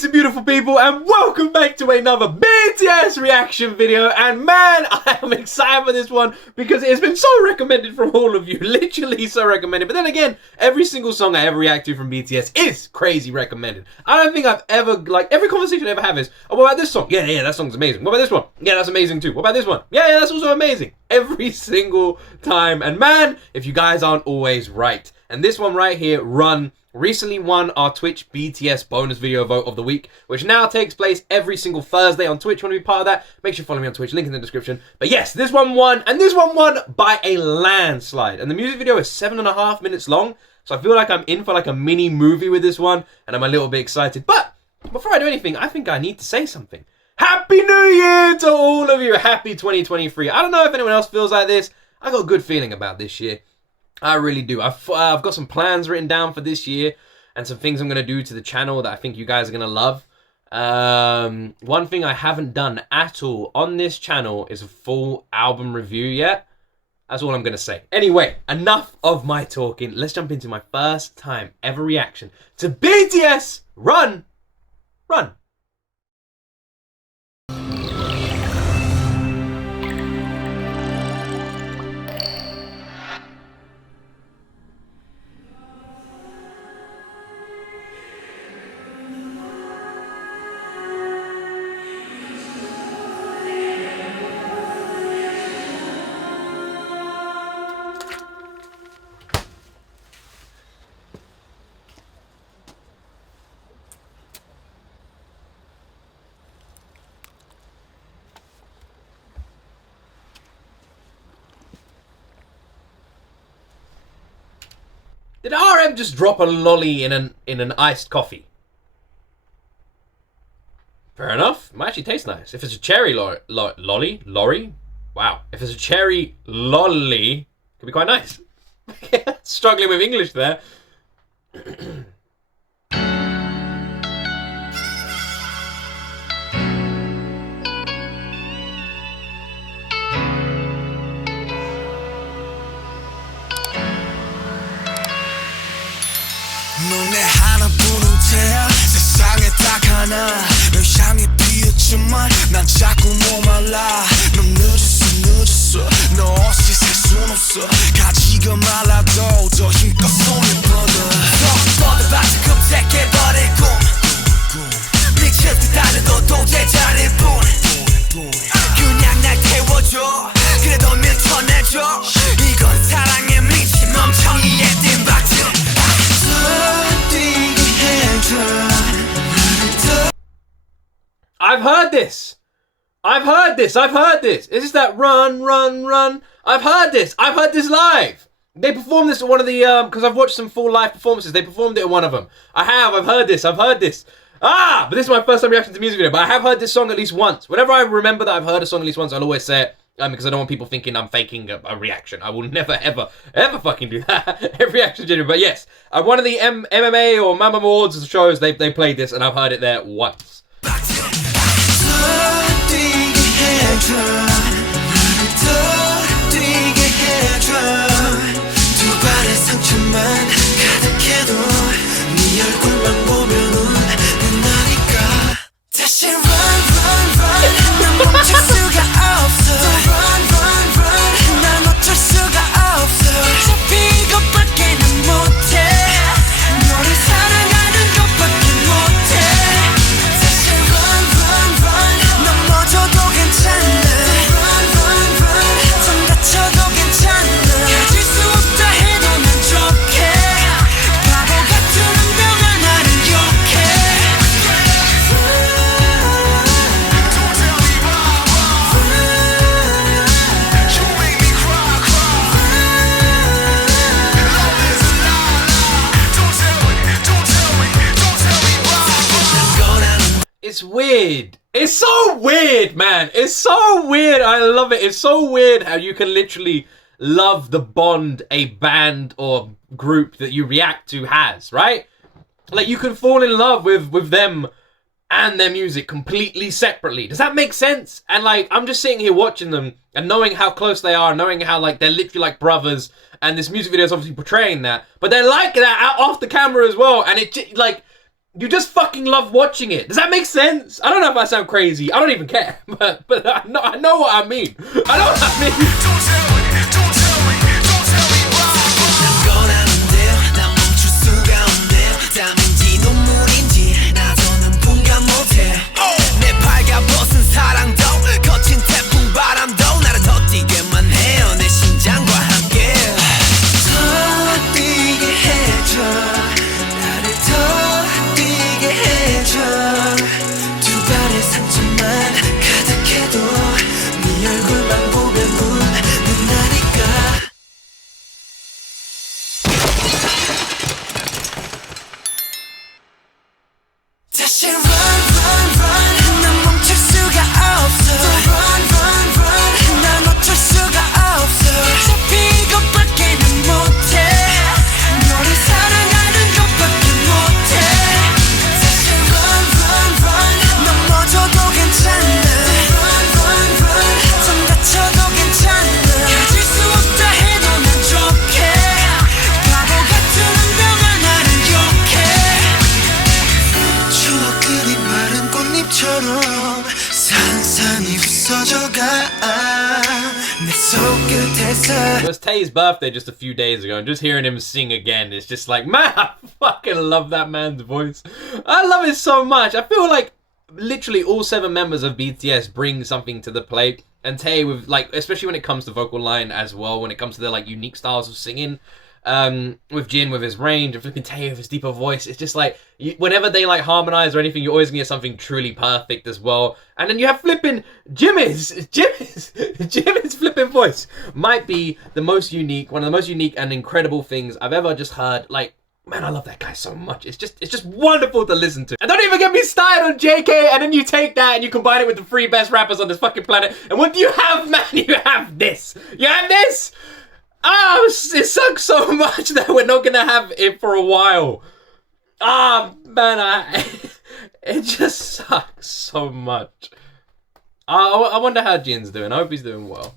Decent beautiful people, and welcome back to another BTS reaction video. And man, I am excited for this one because it has been so recommended from all of you, literally so recommended. But then again, every single song I ever react to from BTS is crazy recommended. I don't think I've ever, like, every conversation I ever have is, oh, what about this song? Yeah, that song's amazing. What about this one? Yeah, that's amazing too. What about this one? Yeah, that's also amazing. Every single time. And man, if you guys aren't always right. And this one right here, Run, recently won our Twitch BTS bonus video vote of the week, which now takes place every single Thursday on Twitch. You want to be part of that? Make sure you follow me on Twitch, link in the description. But yes, this one won, and this one won by a landslide. And the music video is 7.5 minutes long, so I feel like I'm in for like a mini movie with this one, and I'm a little bit excited. But before I do anything, I think I need to say something. Happy New Year to all of you. Happy 2023. I don't know if anyone else feels like this. I got a good feeling about this year. I really do. I've got some plans written down for this year and some things I'm going to do to the channel that I think you guys are going to love. One thing I haven't done at all on this channel is a full album review yet. That's all I'm going to say. Anyway, enough of my talking. Let's jump into my first time ever reaction to BTS Run. Run. Did RM just drop a lolly in an iced coffee? Fair enough. It might actually taste nice. If it's a cherry lolly, wow. If it's a cherry lolly, it could be quite nice. Struggling with English there. 넌 내 하나뿐인 태야 세상에 딱 하나 널 향해 피었지만 난 자꾸 목말라 넌 늦었어 너 없이 살 순 없어 가지가 말라도 더 힘껏 손을 뻗어 뻗어봐도 금색해버릴 꿈 미칠 듯 달려도 도대체 않을 뿐 그냥 날 태워줘 그래도 밀쳐내줘 이건 사랑에 미친 멍청이의 띵박질 I've heard this. Is this that run? I've heard this live. They performed this at one of the, because I've watched some full live performances. They performed it at one of them. I've heard this. But this is my first time reacting to a music video. But I have heard this song at least once. Whenever I remember that I've heard a song at least once, I'll always say it. Because I don't want people thinking I'm faking a reaction. I will never, ever fucking do that. Every reaction genuine. But yes, at one of the MMA or Mama Awards shows, they played this, and I've heard it there once. It's weird. It's so weird, man. It's so weird. I love it. It's so weird how you can literally love the bond a band or group that you react to has, right? Like, you can fall in love with them and their music completely separately. Does that make sense? And like, I'm just sitting here watching them and knowing how close they are, knowing how like they're literally like brothers, and this music video is obviously portraying that, but they're like that off the camera as well. And it like, You just fucking love watching it. Does that make sense? I don't know if I sound crazy. I don't even care. But I know what I mean. I know what I mean. It was Tae's birthday just a few days ago, and just hearing him sing again, it's just like, man, I fucking love that man's voice. I love it so much. I feel like literally all 7 members of BTS bring something to the plate, and Tae with, like, especially when it comes to vocal line as well, when it comes to their, like, unique styles of singing, with Jin with his range, and flipping Tae with his deeper voice, it's just like, whenever they, like, harmonize or anything, you're always gonna get something truly perfect as well. And then you have flipping Jimin's flipping voice might be the most unique, one of the most unique and incredible things I've ever just heard. Like, man, I love that guy so much. It's just wonderful to listen to. And don't even get me started on JK, and then you take that and you combine it with the 3 best rappers on this fucking planet, and what do you have, man? You have this. You have this. Oh, it sucks so much that we're not gonna have it for a while. Ah, man, it just sucks so much. I wonder how Jin's doing. I hope he's doing well.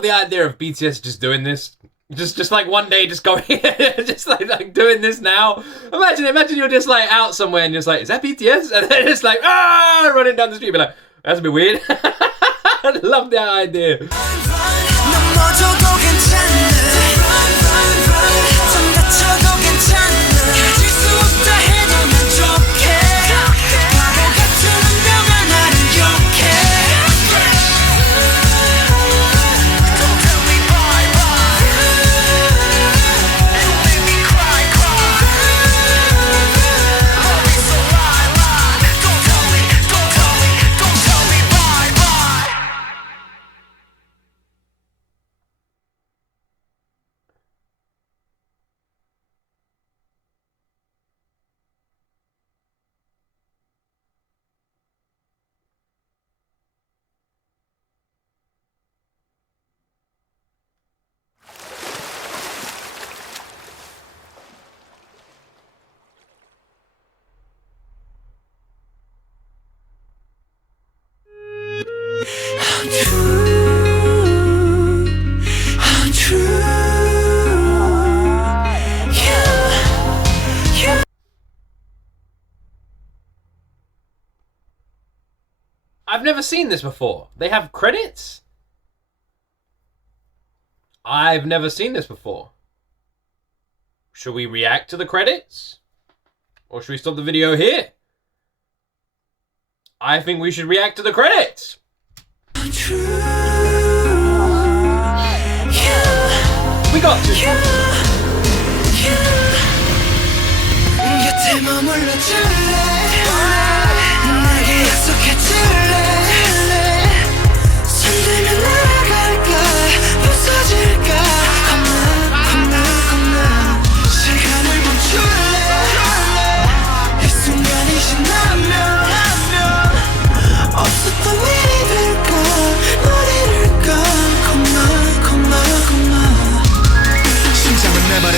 The idea of BTS just doing this, just like one day just going just like doing this now. Imagine you're just like out somewhere and you're just like, is that BTS? And then it's like, running down the street, be like, that's a bit weird. I love that idea. I've never seen this before. They have credits? I've never seen this before. Should we react to the credits? Or should we stop the video here? I think we should react to the credits. We got to.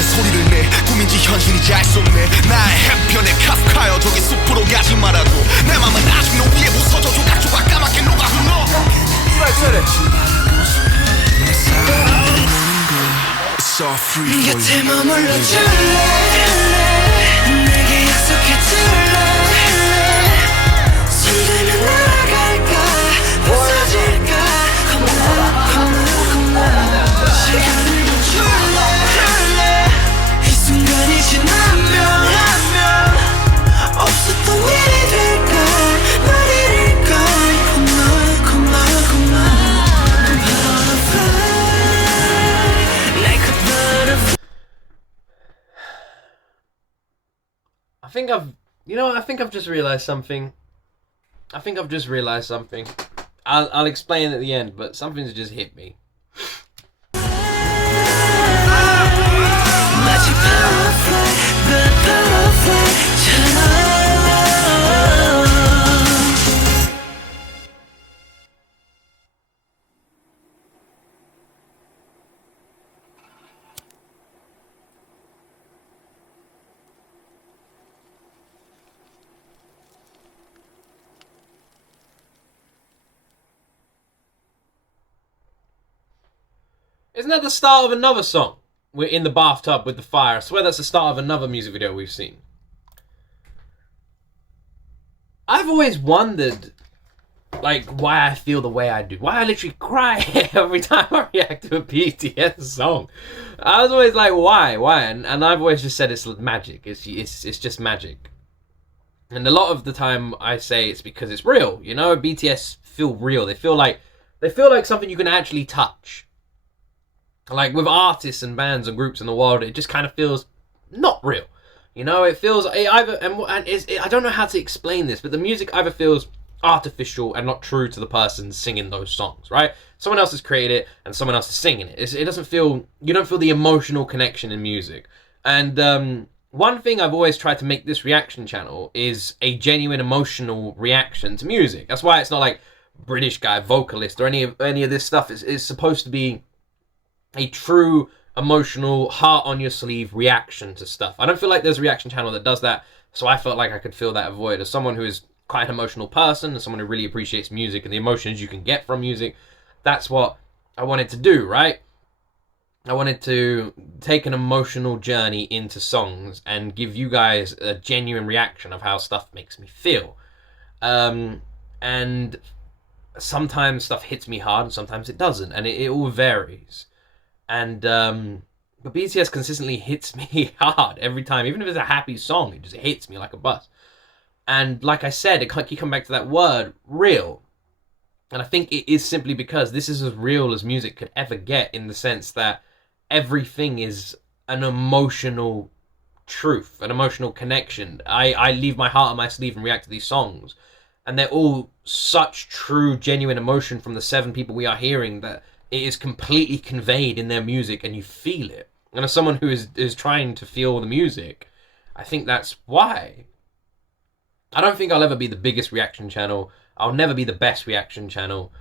소리를 내 꿈인지 현실인지 알 수 없네 나의 한편의 카프카여 저기 숲으로 가지 말아도 내 맘은 아직 너 위에 부서져 조각조각 까맣게 녹아 흘러 It's all free for you 곁에 머물러 줄래 내게 약속해 줄래 손들면 날아갈까 부서질까 겁나 시간을 멈출래 순간이 지나면 없었던 일이 될까 널 잃을까 겁나 like a butterfly I think I've just realized something. I'll explain at the end, but something's just hit me. Isn't that the start of another song? We're in the bathtub with the fire. I swear that's the start of another music video we've seen. I've always wondered, like, why I feel the way I do. Why I literally cry every time I react to a BTS song. I was always like, why? And I've always just said it's magic. It's just magic. And a lot of the time I say it's because it's real. You know, BTS feel real. They feel like something you can actually touch. Like with artists and bands and groups in the world, it just kind of feels not real. You know, it feels I don't know how to explain this, but the music either feels artificial and not true to the person singing those songs, right? Someone else has created it and someone else is singing it. It doesn't feel, you don't feel the emotional connection in music. And one thing I've always tried to make this reaction channel is a genuine emotional reaction to music. That's why it's not like British guy vocalist or any of this stuff. It's supposed to be a true emotional heart on your sleeve reaction to stuff. I don't feel like there's a reaction channel that does that, so I felt like I could fill that void as someone who is quite an emotional person and someone who really appreciates music and the emotions you can get from music. That's what I wanted to do, right? I wanted to take an emotional journey into songs and give you guys a genuine reaction of how stuff makes me feel. And sometimes stuff hits me hard and sometimes it doesn't, and it all varies. And but BTS consistently hits me hard every time. Even if it's a happy song, it just hits me like a bus. And like I said, it can't keep coming back to that word, real. And I think it is simply because this is as real as music could ever get, in the sense that everything is an emotional truth, an emotional connection. I leave my heart on my sleeve and react to these songs. And they're all such true, genuine emotion from the 7 people we are hearing that it is completely conveyed in their music and you feel it. And as someone who is trying to feel the music, I think that's why. I don't think I'll ever be the biggest reaction channel. I'll never be the best reaction channel.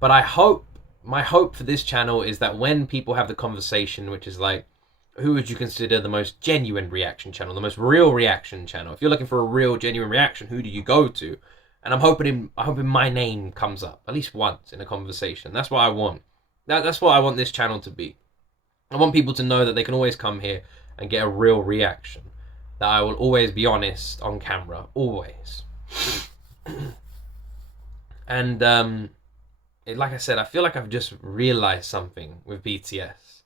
But my hope for this channel is that when people have the conversation, which is like, who would you consider the most genuine reaction channel, the most real reaction channel? If you're looking for a real, genuine reaction, who do you go to? And I'm hoping my name comes up at least once in a conversation. That's what I want. That's what I want this channel to be. I want people to know that they can always come here and get a real reaction. That I will always be honest on camera. Always. And, like I said, I feel like I've just realized something with BTS.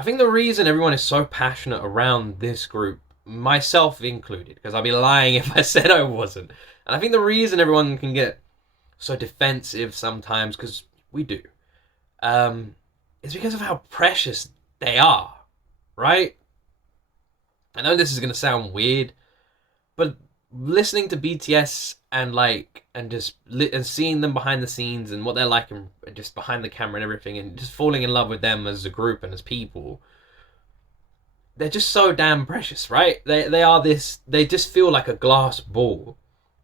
I think the reason everyone is so passionate around this group, myself included, because I'd be lying if I said I wasn't, and I think the reason everyone can get so defensive sometimes, because we do, is because of how precious they are, right? I know this is going to sound weird, but listening to BTS and seeing them behind the scenes and what they're like and just behind the camera and everything, and just falling in love with them as a group and as people, they're just so damn precious, right? They just feel like a glass ball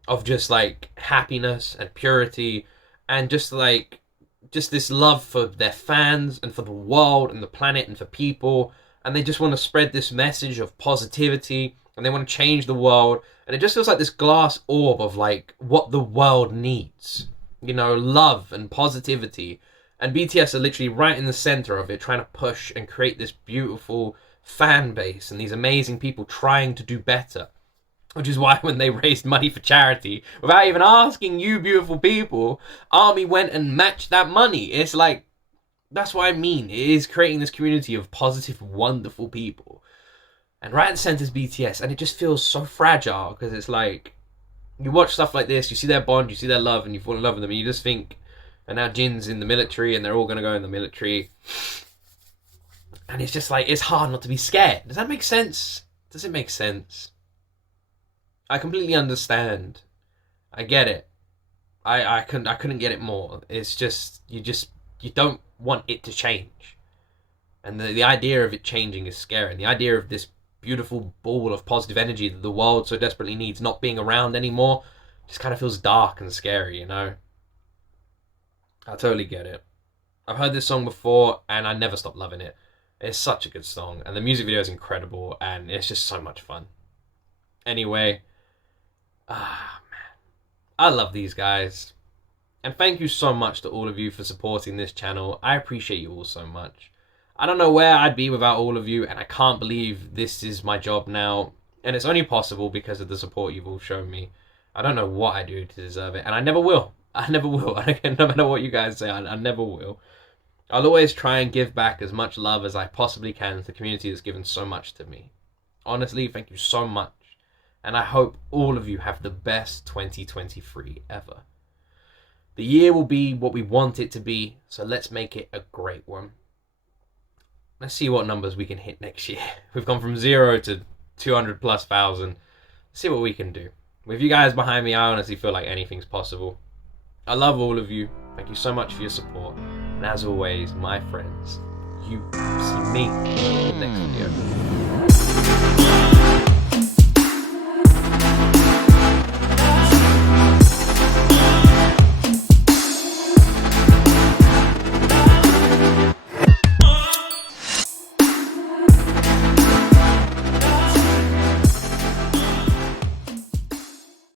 of just like happiness and purity and just this love for their fans and for the world and the planet and for people, and they just want to spread this message of positivity and they want to change the world. And it just feels like this glass orb of like what the world needs, you know, love and positivity. And BTS are literally right in the center of it, trying to push and create this beautiful fan base and these amazing people trying to do better. Which is why when they raised money for charity, without even asking you beautiful people, ARMY went and matched that money. It's like, that's what I mean. It is creating this community of positive, wonderful people. And right at the center is BTS, and it just feels so fragile, because it's like, you watch stuff like this, you see their bond, you see their love, and you fall in love with them, and you just think, and now Jin's in the military, and they're all going to go in the military. And it's just like, it's hard not to be scared. Does that make sense? Does it make sense? I completely understand. I get it. I couldn't get it more. It's just, you don't want it to change. And the idea of it changing is scary. And the idea of this beautiful ball of positive energy that the world so desperately needs not being around anymore just kind of feels dark and scary, you know? I totally get it. I've heard this song before and I never stopped loving it. It's such a good song, and the music video is incredible, and it's just so much fun. Anyway, man, I love these guys. And thank you so much to all of you for supporting this channel. I appreciate you all so much. I don't know where I'd be without all of you, and I can't believe this is my job now. And it's only possible because of the support you've all shown me. I don't know what I do to deserve it, and I never will. I never will. No matter what you guys say, I never will. I'll always try and give back as much love as I possibly can to the community that's given so much to me. Honestly, thank you so much. And I hope all of you have the best 2023 ever. The year will be what we want it to be, so let's make it a great one. Let's see what numbers we can hit next year. We've gone from 0 to 200 plus thousand. Let's see what we can do. With you guys behind me, I honestly feel like anything's possible. I love all of you. Thank you so much for your support. And as always, my friends, you see me in the next video.